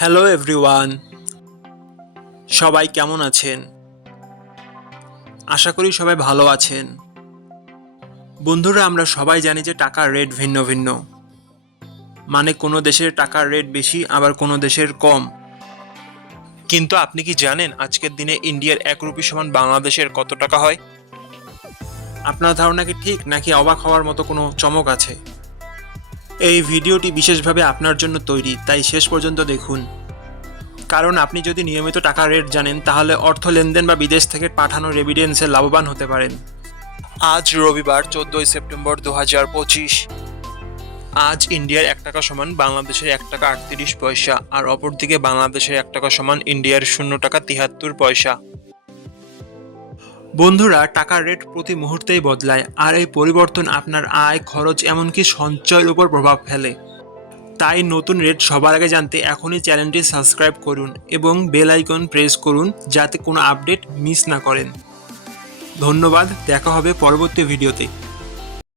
Hello everyone, সবাই কেমন আছেন? আশা করি সবাই ভালো আছেন। বন্ধুরা, আমরা সবাই জানি যে টাকার রেট ভিন্ন ভিন্ন। মানে কোনো দেশের টাকার রেট বেশি, আবার কোনো দেশের কম। কিন্তু আপনি কি জানেন আজকের দিনে ইন্ডিয়ার 1 রুপি সমান বাংলাদেশের কত টাকা হয়? আপনার ধারণা কি ঠিক, নাকি অবাক হওয়ার মতো কোনো চমক আছে? এই ভিডিওটি বিশেষভাবে আপনার জন্য তৈরি, তাই শেষ পর্যন্ত দেখুন। কারণ আপনি যদি নিয়মিত টাকার রেট জানেন, তাহলে অর্থ লেনদেন বা বিদেশ থেকে পাঠানো রেমিটেন্সে লাভবান হতে পারেন। আজ রবিবার 14 সেপ্টেম্বর 2025। আজ ইন্ডিয়ার 1 টাকা সমান বাংলাদেশের 1 টাকা 38 পয়সা, আর অপরদিকে বাংলাদেশের 1 টাকা সমান ইন্ডিয়ার 0 টাকা 73 পয়সা। বন্ধুরা, টাকার রেট প্রতি মুহূর্তেই বদলায়, আর এই পরিবর্তন আপনার আয়, খরচ, এমনকি সঞ্চয়ের উপর প্রভাব ফেলে। তাই নতুন রেট সবার আগে জানতে এখনই চ্যানেলটি সাবস্ক্রাইব করুন এবং বেল আইকন প্রেস করুন, যাতে কোনো আপডেট মিস না করেন। ধন্যবাদ, দেখা হবে পরবর্তী ভিডিওতে।